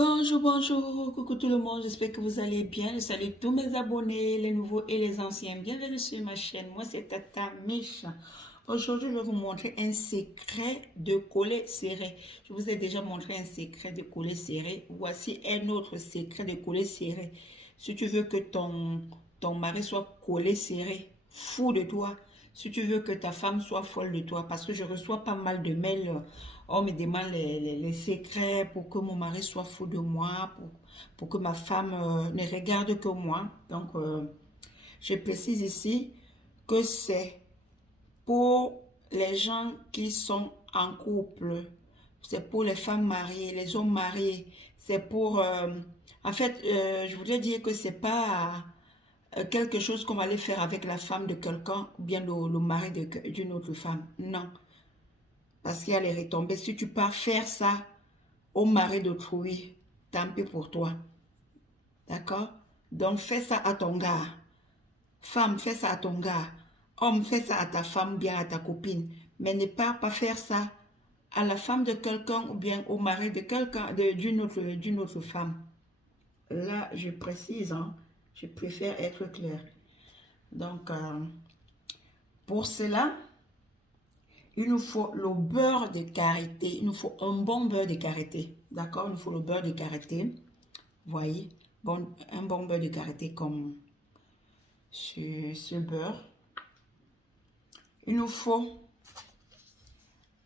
Bonjour, bonjour, coucou tout le monde, j'espère que vous allez bien. Je salue tous mes abonnés, les nouveaux et les anciens. Bienvenue sur ma chaîne, moi c'est Tata Micha. Aujourd'hui, je vais vous montrer un secret de collet serré. Je vous ai déjà montré un secret de collet serré. Voici un autre secret de collet serré. Si tu veux que ton mari soit collé serré, fou de toi, si tu veux que ta femme soit folle de toi, parce que je reçois pas mal de mails, on me demande les secrets pour que mon mari soit fou de moi, pour que ma femme ne regarde que moi. Donc, je précise ici que c'est pour les gens qui sont en couple, c'est pour les femmes mariées, les hommes mariés, c'est pour... en fait, je voudrais dire que c'est pas quelque chose qu'on va aller faire avec la femme de quelqu'un ou bien le mari d'une autre femme. Non, parce qu'il y a les retombées. Si tu pars faire ça au mari d'autrui, tant pis pour toi. D'accord? Donc fais ça à ton gars. Femme, fais ça à ton gars. Homme, fais ça à ta femme, bien à ta copine. Mais ne pars pas faire ça à la femme de quelqu'un ou bien au mari de quelqu'un, d'une autre femme. Là, je précise, hein, je préfère être clair. Donc, pour cela, il nous faut le beurre de karité. Il nous faut un bon beurre de karité. D'accord? Il nous faut le beurre de karité. Voyez? Bon, un bon beurre de karité comme ce beurre. Il nous faut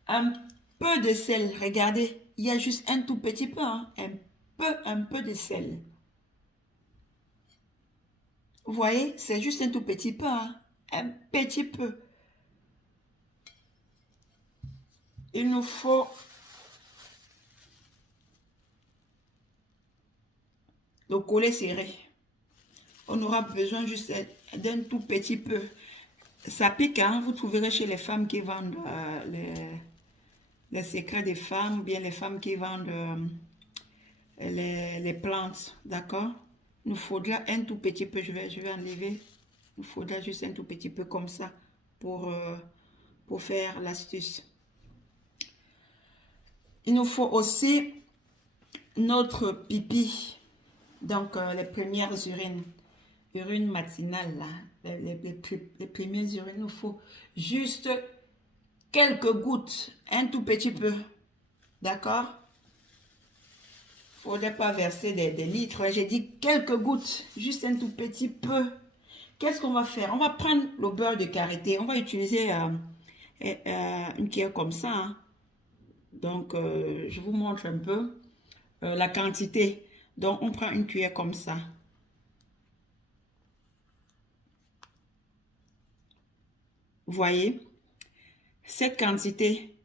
un peu de sel. Regardez, il y a juste un tout petit peu, hein, un peu de sel. Vous voyez, c'est juste un tout petit peu, hein, un petit peu. Il nous faut le collet serré. On aura besoin juste d'un tout petit peu. Ça pique, hein? Vous trouverez chez les femmes qui vendent les secrets des femmes, ou bien les femmes qui vendent les plantes, d'accord? Il nous faudra un tout petit peu, je vais enlever. Il nous faudra juste un tout petit peu comme ça pour faire l'astuce. Il nous faut aussi notre pipi, donc les premières urines matinales, là, les premières urines, il nous faut juste quelques gouttes, un tout petit peu, d'accord? Il ne faudrait pas verser des litres, j'ai dit quelques gouttes, juste un tout petit peu. Qu'est-ce qu'on va faire? On va prendre le beurre de karité, on va utiliser une cuillère comme ça, hein. Donc, je vous montre un peu la quantité. Donc, on prend une cuillère comme ça. Vous voyez? Cette quantité,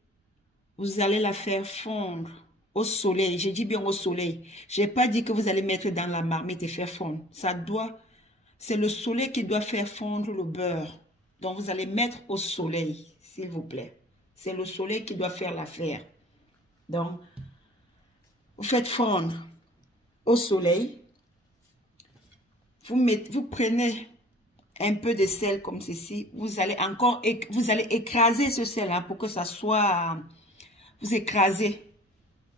vous allez la faire fondre au soleil. J'ai dit bien au soleil. Je n'ai pas dit que vous allez mettre dans la marmite et faire fondre. C'est le soleil qui doit faire fondre le beurre. Donc, vous allez mettre au soleil, s'il vous plaît. C'est le soleil qui doit faire l'affaire. Donc, vous faites fondre au soleil. Vous prenez un peu de sel comme ceci. Vous allez écraser ce sel là pour que ça soit... Vous écrasez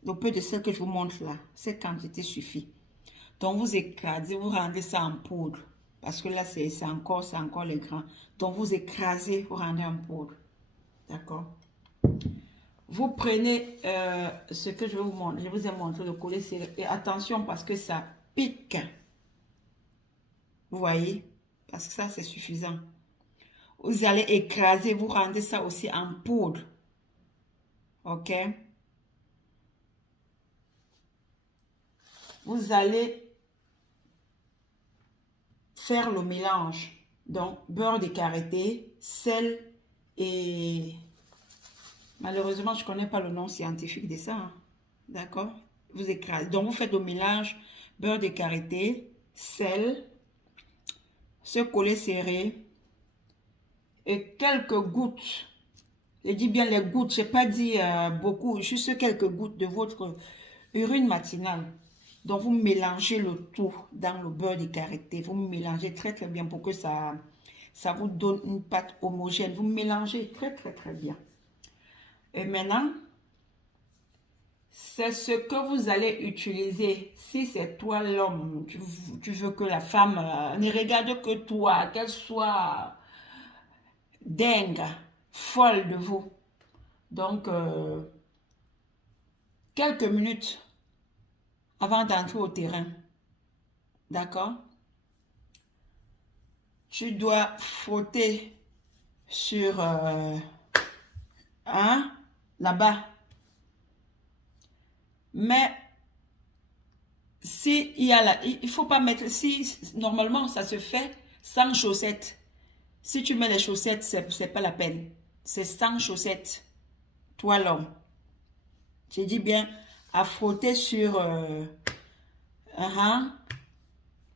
le peu de sel que je vous montre là. Cette quantité suffit. Donc vous écrasez, vous rendez ça en poudre. Parce que là, c'est encore les grains. Donc vous écrasez, vous rendez en poudre. D'accord? Vous prenez ce que je vais vous montrer. Je vous ai montré le collet serré. Et attention parce que ça pique. Vous voyez? Parce que ça, c'est suffisant. Vous allez écraser, vous rendez ça aussi en poudre. OK? Vous allez faire le mélange. Donc, beurre de karité, sel et... Malheureusement, je ne connais pas le nom scientifique de ça. Hein. D'accord? Vous écrasez. Donc, vous faites le mélange beurre de karité, sel, ce collet serré et quelques gouttes. Je dis bien les gouttes, je n'ai pas dit beaucoup, juste quelques gouttes de votre urine matinale. Donc, vous mélangez le tout dans le beurre de karité. Vous mélangez très très bien pour que ça vous donne une pâte homogène. Vous mélangez très très très bien. Et maintenant, C'est ce que vous allez utiliser. Si c'est toi l'homme, tu veux que la femme ne regarde que toi, qu'elle soit dingue, folle de vous. Donc, quelques minutes avant d'entrer au terrain, d'accord? Tu dois frotter sur, là-bas. Mais si il y a la, il faut pas mettre, si normalement ça se fait sans chaussettes. Si tu mets les chaussettes, c'est pas la peine. C'est sans chaussettes. Toi l'homme. J'ai dit bien à frotter sur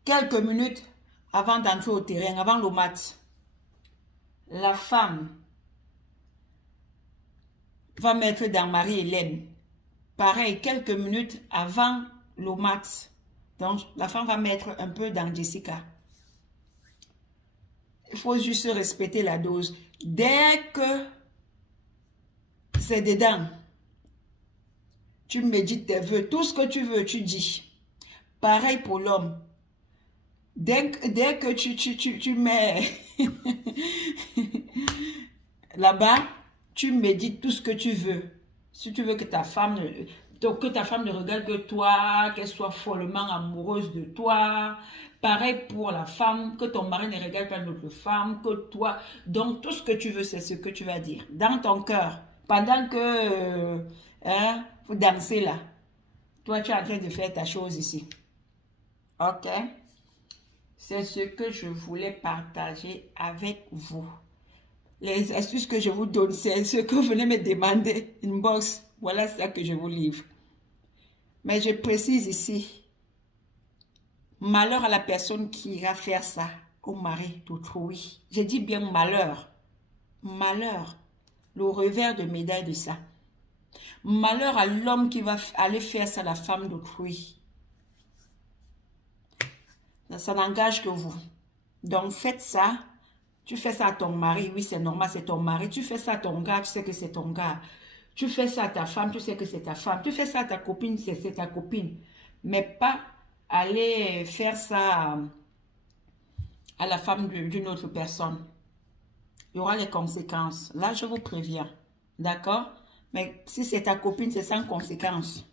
quelques minutes avant d'entrer au terrain, avant le match. La femme va mettre dans Marie-Hélène. Pareil, quelques minutes avant le match. Donc, la femme va mettre un peu dans Jessica. Il faut juste respecter la dose. Dès que c'est dedans, tu médites tes vœux. Tout ce que tu veux, tu dis. Pareil pour l'homme. Dès que tu mets là-bas, tu médites tout ce que tu veux. Si tu veux que ta femme ne regarde que toi, qu'elle soit follement amoureuse de toi. Pareil pour la femme, que ton mari ne regarde pas d'autre femme que toi. Donc, tout ce que tu veux, c'est ce que tu vas dire. Dans ton cœur, pendant que vous dansez là, toi, tu es en train de faire ta chose ici. Ok? C'est ce que je voulais partager avec vous. Les astuces que je vous donne, c'est ce que vous venez me demander. Inbox, voilà ça que je vous livre. Mais je précise ici, malheur à la personne qui ira faire ça au mari d'autrui. Je dis bien malheur. Malheur. Le revers de médaille de ça. Malheur à l'homme qui va aller faire ça à la femme d'autrui. Ça n'engage que vous. Donc faites ça. Tu fais ça à ton mari, oui c'est normal, c'est ton mari. Tu fais ça à ton gars, tu sais que c'est ton gars. Tu fais ça à ta femme, tu sais que c'est ta femme. Tu fais ça à ta copine, c'est ta copine. Mais pas aller faire ça à la femme d'une autre personne. Il y aura les conséquences. Là, je vous préviens. D'accord? Mais si c'est ta copine, c'est sans conséquences.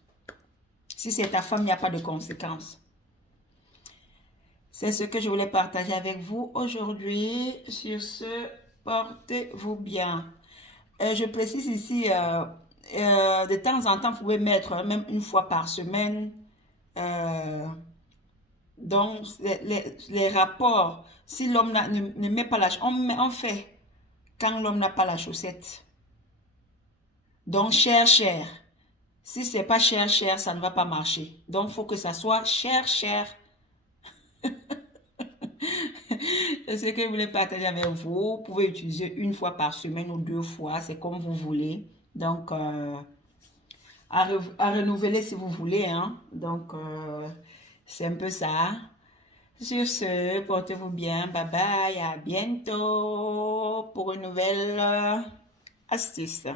Si c'est ta femme, il n'y a pas de conséquences. C'est ce que je voulais partager avec vous aujourd'hui. Sur ce, portez-vous bien. Je précise ici, de temps en temps, vous pouvez mettre même une fois par semaine. Donc, les rapports, si l'homme ne met pas la chaussette, on fait quand l'homme n'a pas la chaussette. Donc, cher. Si c'est pas cher, ça ne va pas marcher. Donc, il faut que ça soit cher. C'est ce que je voulais partager avec vous. Vous pouvez utiliser une fois par semaine ou 2 fois, c'est comme vous voulez. Donc, à renouveler si vous voulez. Hein. Donc, c'est un peu ça. Sur ce, portez-vous bien. Bye bye. À bientôt pour une nouvelle astuce.